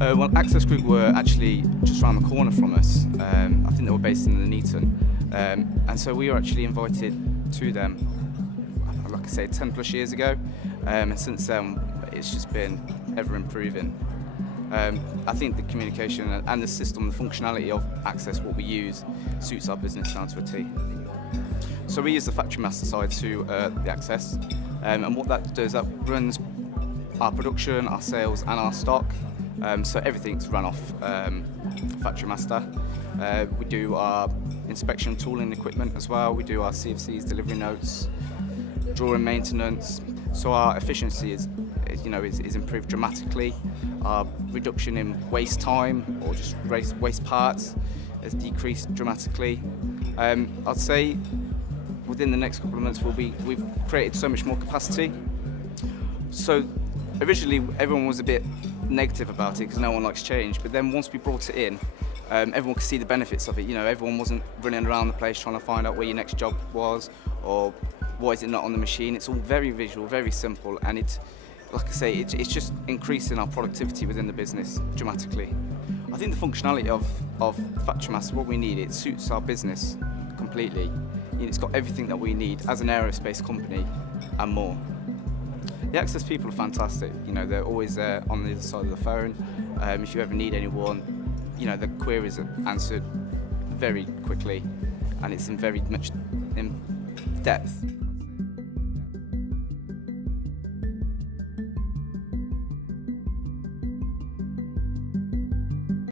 Well, Access Group were actually just around the corner from us. I think they were based in Nuneaton. And so we were actually invited to them, like I say, 10 plus years ago. And since then, it's just been ever improving. I think the communication and the system, the functionality of Access, what we use, suits our business down to a T. So we use the FactoryMaster side to the Access. And what that does, that runs our production, our sales and our stock. So everything's run off FactoryMaster. We do our inspection tooling equipment as well. We do our CFCs, delivery notes, drawing maintenance. So our efficiency is improved dramatically. Our reduction in waste time or just waste parts has decreased dramatically. I'd say within the next couple of months we've created so much more capacity. So originally everyone was a bit negative about it because no one likes change, but then once we brought it in, everyone could see the benefits of it. Everyone wasn't running around the place trying to find out where your next job was or why is it not on the machine. It's all very visual, very simple, and it's, like I say, it's just increasing our productivity within the business dramatically. I think the functionality of FactoryMaster, what we need, it suits our business completely. It's got everything that we need as an aerospace company and more. The Access people are fantastic. They're always there on the other side of the phone. If you ever need anyone, the queries are answered very quickly, and it's in very much in depth.